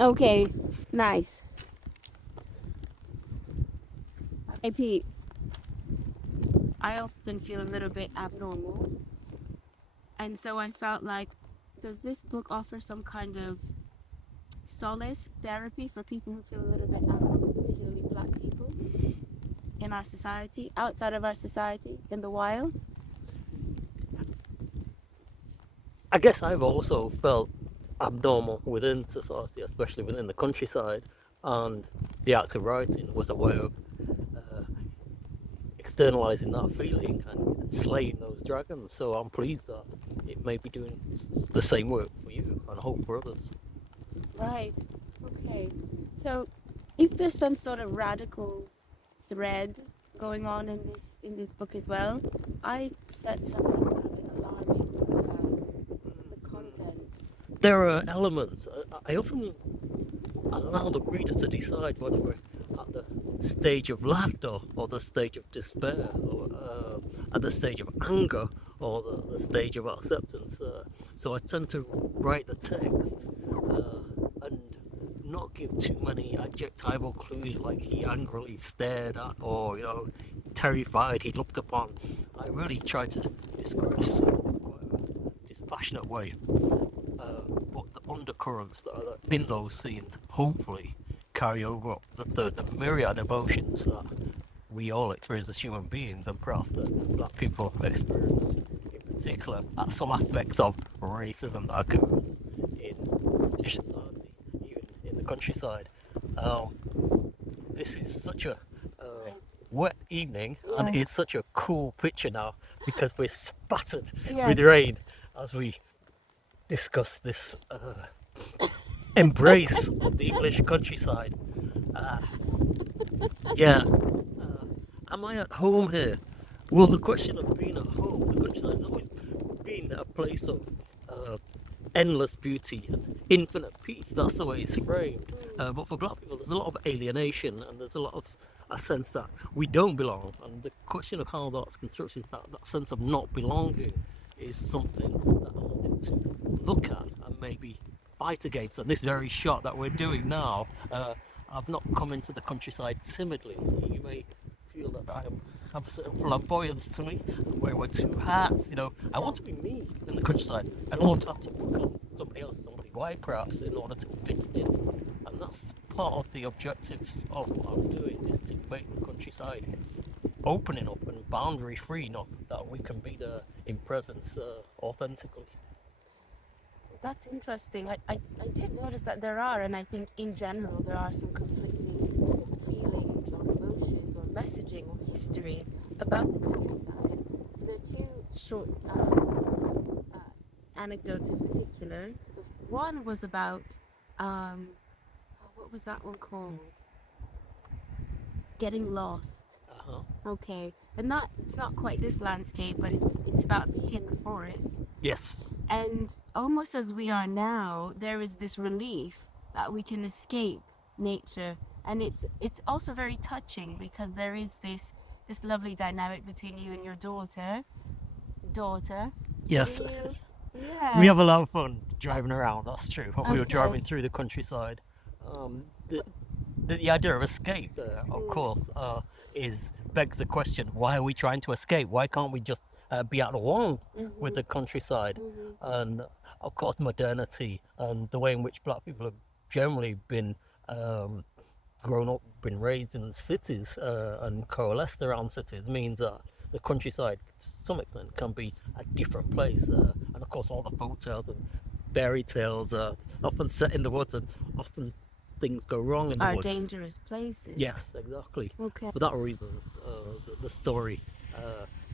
Okay, nice. Hey Pete, I often feel a little bit abnormal, and so I felt like, does this book offer some kind of solace therapy for people who feel a little bit abnormal, particularly black people in our society, outside of our society, in the wild? I guess I've also felt abnormal within society, especially within the countryside, and the act of writing was a way of uh, externalizing that feeling and slaying those dragons. So I'm pleased that it may be doing the same work for you and hope for others. Right. Okay. So, is there some sort of radical thread going on in this book as well? I said something a little bit alarming about the content. There are elements. I often allow the reader to decide whether we're at the stage of laughter or the stage of despair, or at the stage of anger or the stage of acceptance. So I tend to write the text and not give too many adjectival clues like he angrily stared at or terrified he looked upon. I really try to describe something in quite a dispassionate way, but the undercurrents that are in those scenes hopefully carry over the myriad emotions that we all experience as human beings, and perhaps that black people experience in particular at some aspects of racism that occurs in British society, even in the countryside. Um, this is such a wet evening, and Yeah. it's such a cool picture now because we're spattered with Yes. rain as we discuss this embrace of the English countryside. Uh, yeah, am I at home here? Well, the question of being at home, the countryside has always been a place of uh, endless beauty and infinite peace. That's the way it's framed. But for black people, there's a lot of alienation and there's a lot of a sense that we don't belong. And the question of how that's constructed, that sense of not belonging, is something that I wanted to look at and maybe fight against. And this very shot that we're doing now, I've not come into the countryside timidly. You may feel that I have a certain flamboyance to me. I'm wearing two hats. I want to be me in the countryside. I don't want to have to become somebody else, somebody white perhaps, in order to fit in. And that's part of the objectives of what I'm doing, is to make the countryside opening up and boundary free enough that we can be there in presence authentically. That's interesting. I did notice that there are, and I think in general, there are some conflicting feelings or emotions or messaging or histories about the countryside. So there are two short anecdotes in particular. So the one was about, what was that one called? Getting lost. Uh-huh. Okay. And not, it's not quite this landscape, but it's about being in the forest. Yes. And almost as we are now, there is this relief that we can escape nature, and it's also very touching because there is this lovely dynamic between you and your daughter. Yes. Real, We yeah. have a lot of fun driving around, that's true. When we were Okay. driving through the countryside, the, the idea of escape, of course, is begs the question: why are we trying to escape? Why can't we just be at one with the countryside? And of course, modernity and the way in which black people have generally been um, grown up, been raised in cities and coalesced around cities means that the countryside, to some extent, can be a different place. And of course, all the folk tales and fairy tales are often set in the woods, and often things go wrong in the Are woods. dangerous places. Yes, exactly. Okay. For that reason, the story.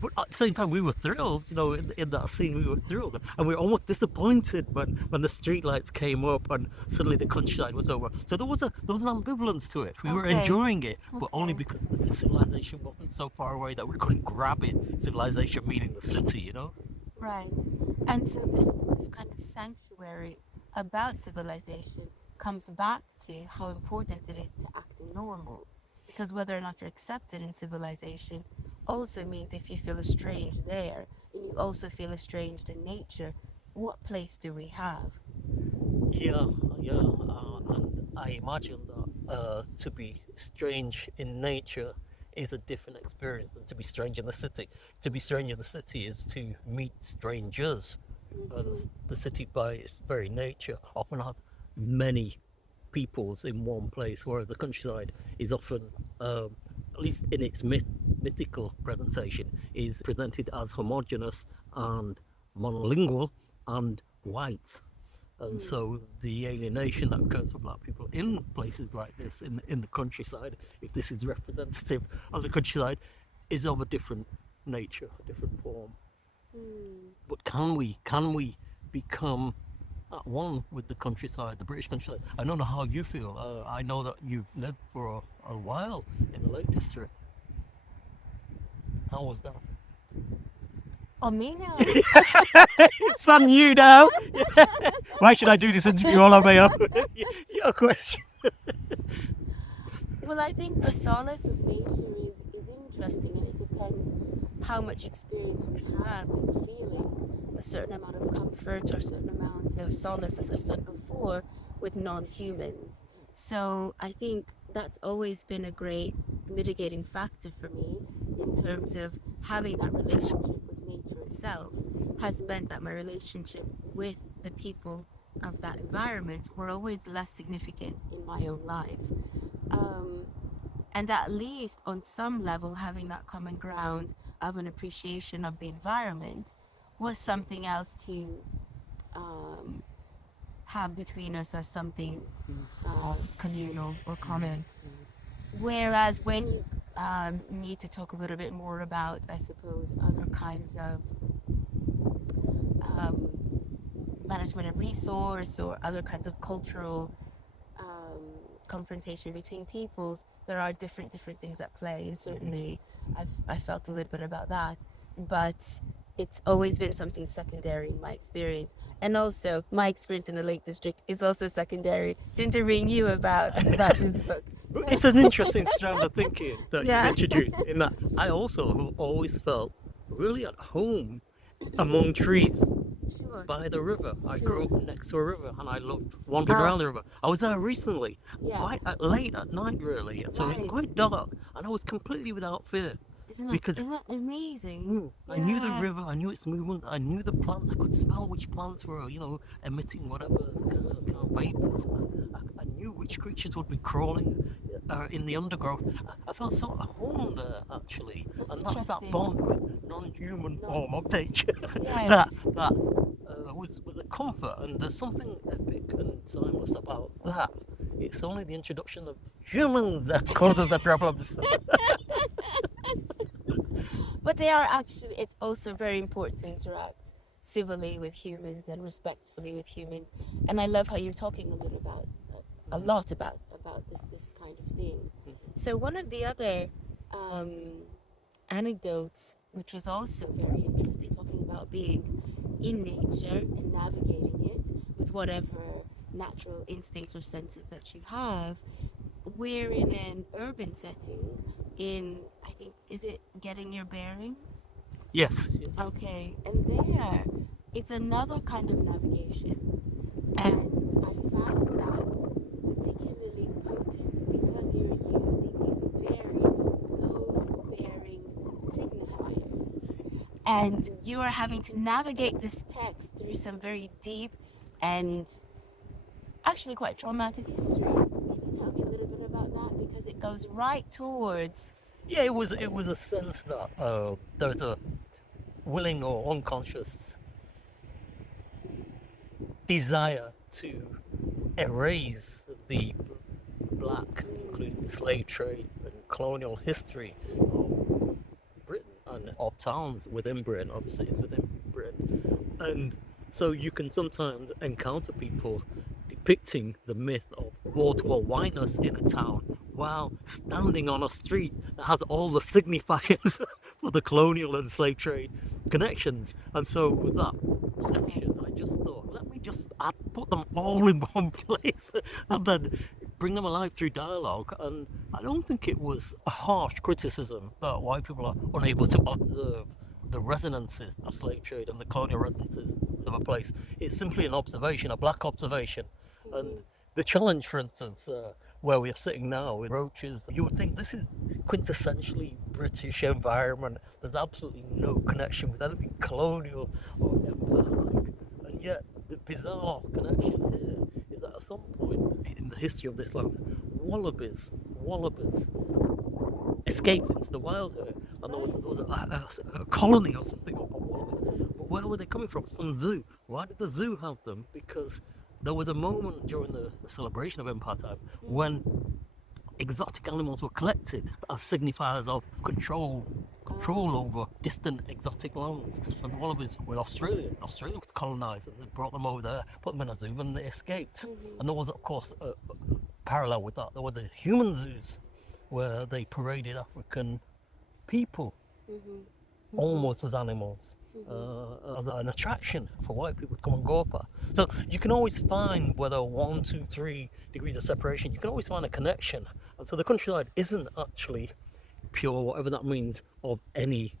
But at the same time, we were thrilled, in that scene, we were thrilled. And we were almost disappointed when the streetlights came up and suddenly the countryside was over. So there was an ambivalence to it. We were Okay. enjoying it, but only Okay. because the civilization wasn't so far away that we couldn't grab it. Civilization meaning the city. Right. And so this kind of sanctuary about civilization comes back to how important it is to act normal. Because whether or not you're accepted in civilization also means if you feel estranged there and you also feel estranged in nature, what place do we have? Yeah, yeah, and I imagine that to be strange in nature is a different experience than to be strange in the city. To be strange in the city is to meet strangers, and the city by its very nature often has many peoples in one place, whereas the countryside is often, at least in its mythical presentation, is presented as homogeneous and monolingual and white. And so the alienation that occurs for black people in places like this, in the countryside, if this is representative of the countryside, is of a different nature, a different form. But can we become at one with the countryside, the British countryside? I don't know how you feel. I know that you've lived for a while in the Lake District. How was that? Oh, me now. It's on you now. Why should I do this interview all on my own? Your question. Well, I think the solace of nature is interesting, and it depends how much experience we have in feeling a certain amount of comfort or a certain amount of solace, as I've said before, with non-humans. So I think that's always been a great mitigating factor for me in terms of having that relationship with nature itself has meant that my relationship with the people of that environment were always less significant in my own life. And at least on some level, having that common ground of an appreciation of the environment was something else to have between us as something communal or common. Whereas when you need to talk a little bit more about, I suppose, other kinds of management of resource or other kinds of cultural confrontation between peoples, there are different things at play, and certainly I felt a little bit about that, but it's always been something secondary in my experience. And also my experience in the Lake District is also secondary to interviewing you about this book. It's an interesting strand of thinking that Yeah. you introduced, in that I also always felt really at home among trees Sure. by the river. I Sure. grew up next to a river and I loved wandering around the river. I was there recently, Yeah. quite late at night really, so it Right. was quite dark and I was completely without fear. Because Isn't that amazing? I knew the Yeah. river, I knew its movement, I knew the plants, I could smell which plants were, emitting whatever kind of vapors. I knew which creatures would be crawling in the undergrowth. I felt sort of home there, actually. That's And that's that interesting. bond with non-human form of nature Yes. that was a comfort. And there's something epic and timeless about that. It's only the introduction of humans that causes the problems. But they are actually, it's also very important to interact civilly with humans and respectfully with humans. And I love how you're talking a lot about this kind of thing. So one of the other anecdotes, which was also very interesting, talking about being in nature and navigating it with whatever natural instincts or senses that you have, we're in an urban setting in, I think, is it Getting Your Bearings? Yes. Okay, and there, it's another kind of navigation. And I found that particularly potent because you're using these very load-bearing signifiers. And you are having to navigate this text through some very deep and actually quite traumatic history. Can you tell me a little bit about that? Because it goes right towards... Yeah, it was a sense that there was a willing or unconscious desire to erase the black, including slave trade and colonial history of Britain and of towns within Britain, of cities within Britain. And so you can sometimes encounter people depicting the myth of wall-to-wall whiteness in a town while standing on a street that has all the signifiers for the colonial and slave trade connections. And so with that section, I just thought, let me just put them all in one place and then bring them alive through dialogue. And I don't think it was a harsh criticism that white people are unable to observe the resonances, the slave trade and the colonial resonances of a place. It's simply an observation, a black observation. And The challenge, for instance, where we are sitting now with Roaches, you would think this is quintessentially British environment. There's absolutely no connection with anything colonial or empire-like. And yet, the bizarre connection here is that at some point in the history of this land, wallabies escaped into the wild here, and there was a colony or something of wallabies. But where were they coming from? Some zoo. Why did the zoo have them? Because there was a moment during the celebration of Empire Time when exotic animals were collected as signifiers of control over distant exotic lands. And wallabies were Australian. Australia was colonised, and they brought them over there, put them in a zoo, and they escaped. And there was, of course, a parallel with that. There were the human zoos, where they paraded African people almost as animals, as an attraction for white people to come and go up. So you can always find, whether 1, 2, 3 degrees of separation, you can always find a connection. And so the countryside isn't actually pure, whatever that means, of any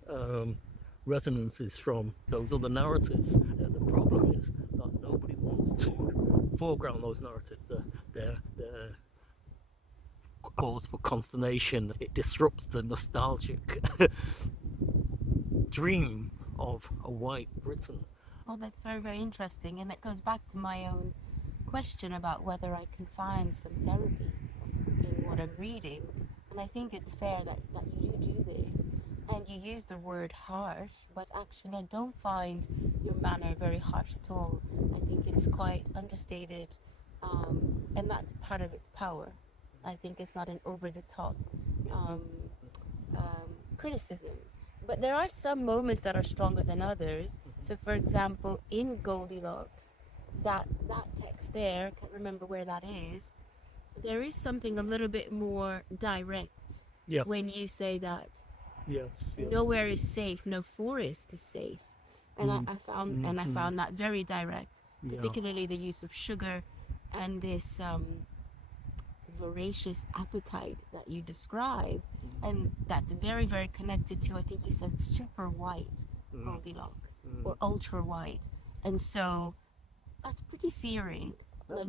resonances from those other narratives. The problem is that nobody wants to foreground those narratives. They're cause for consternation. It disrupts the nostalgic dream of a white Britain. Well, that's very, very interesting, and it goes back to my own question about whether I can find some therapy in what I'm reading. And I think it's fair that you do this, and you use the word harsh, but actually I don't find your manner very harsh at all. I think it's quite understated, and that's part of its power. I think it's not an over-the-top criticism. But there are some moments that are stronger than others. So, for example, in Goldilocks, that text there, I can't remember where that is, there is something a little bit more direct when you say that nowhere is safe, no forest is safe. And I found that very direct, particularly the use of sugar and this voracious appetite that you describe, and that's very, very connected to, I think you said, super white Goldilocks or ultra white, and so that's pretty searing.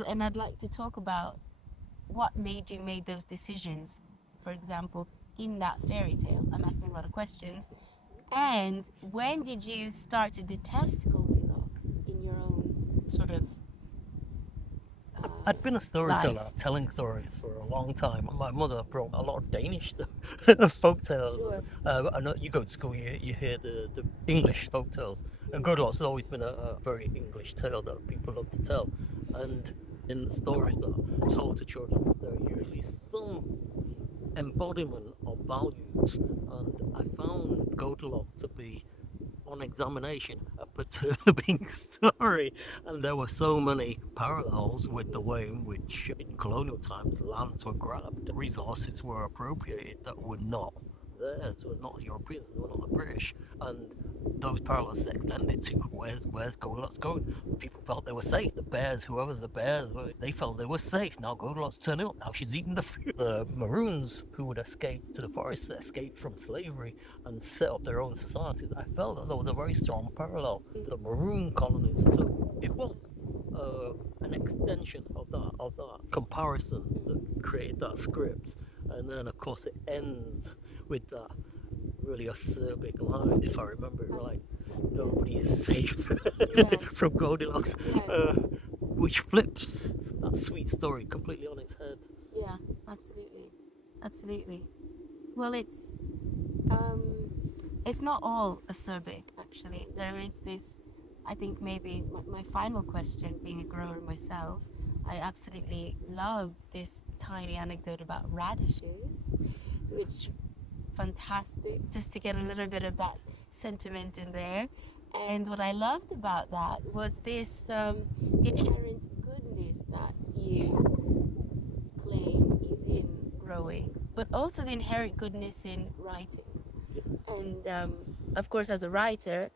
And I'd like to talk about what made you make those decisions, for example, in that fairy tale. I'm asking a lot of questions. And when did you start to detest Goldilocks in your own sort of I'd been a storyteller, telling stories for a long time. My mother brought a lot of Danish folk tales. Sure. I know you go to school, you hear the English folk tales. And Goldilocks has always been a very English tale that people love to tell. And in the stories that are told to children, there are usually some embodiment of values. And I found Goldilocks to be, on examination, a perturbing story, and there were so many parallels with the way in which in colonial times lands were grabbed, resources were appropriated that were not theirs, were not the Europeans, were not the British, and those parallels extended to where's Goldilocks going. People felt they were safe. The bears, whoever the bears were, they felt they were safe. Now Goldilocks turning up. Now she's eating the food. The Maroons who would escape to the forest, escape from slavery and set up their own societies. I felt that there was a very strong parallel to the Maroon colonies. So it was an extension of that comparison that created that script. And then of course it ends with that really acerbic line, if I remember it right. Nobody is safe from Goldilocks, which flips that sweet story completely on its head. Yeah, absolutely. Well, it's not all acerbic, actually. There is this, I think maybe my final question, being a grower myself, I absolutely love this tiny anecdote about radishes, which fantastic, just to get a little bit of that sentiment in there. And what I loved about that was this inherent goodness that you claim is in growing, but also the inherent goodness in writing. Yes. And of course, as a writer,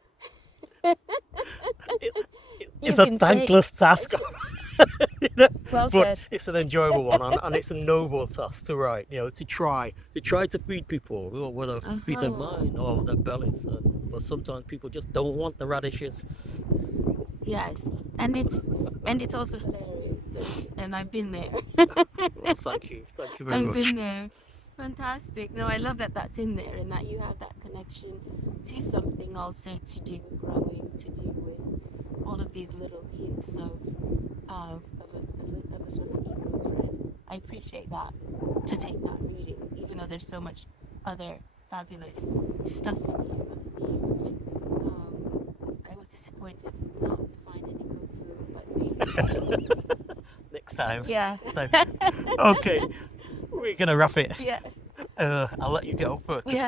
it's a thankless task. Well but said. it's an enjoyable one, and it's a noble task to write. To try to feed people, whether feed their mind or their bellies. But sometimes people just don't want the radishes. Yes, and it's also hilarious. and I've been there. Well, thank you very I've much. been there. Fantastic. No, I love that that's in there and that you have that connection to something also to do with growing, to do with all of these little hints of a sort of eco thread. I appreciate that, to take that reading, even though there's so much other fabulous stuff in here, other themes. I was disappointed not to find any kung fu, but maybe. Next time. Yeah. Okay, we're gonna wrap it. Yeah. I'll let you get up first. Yeah.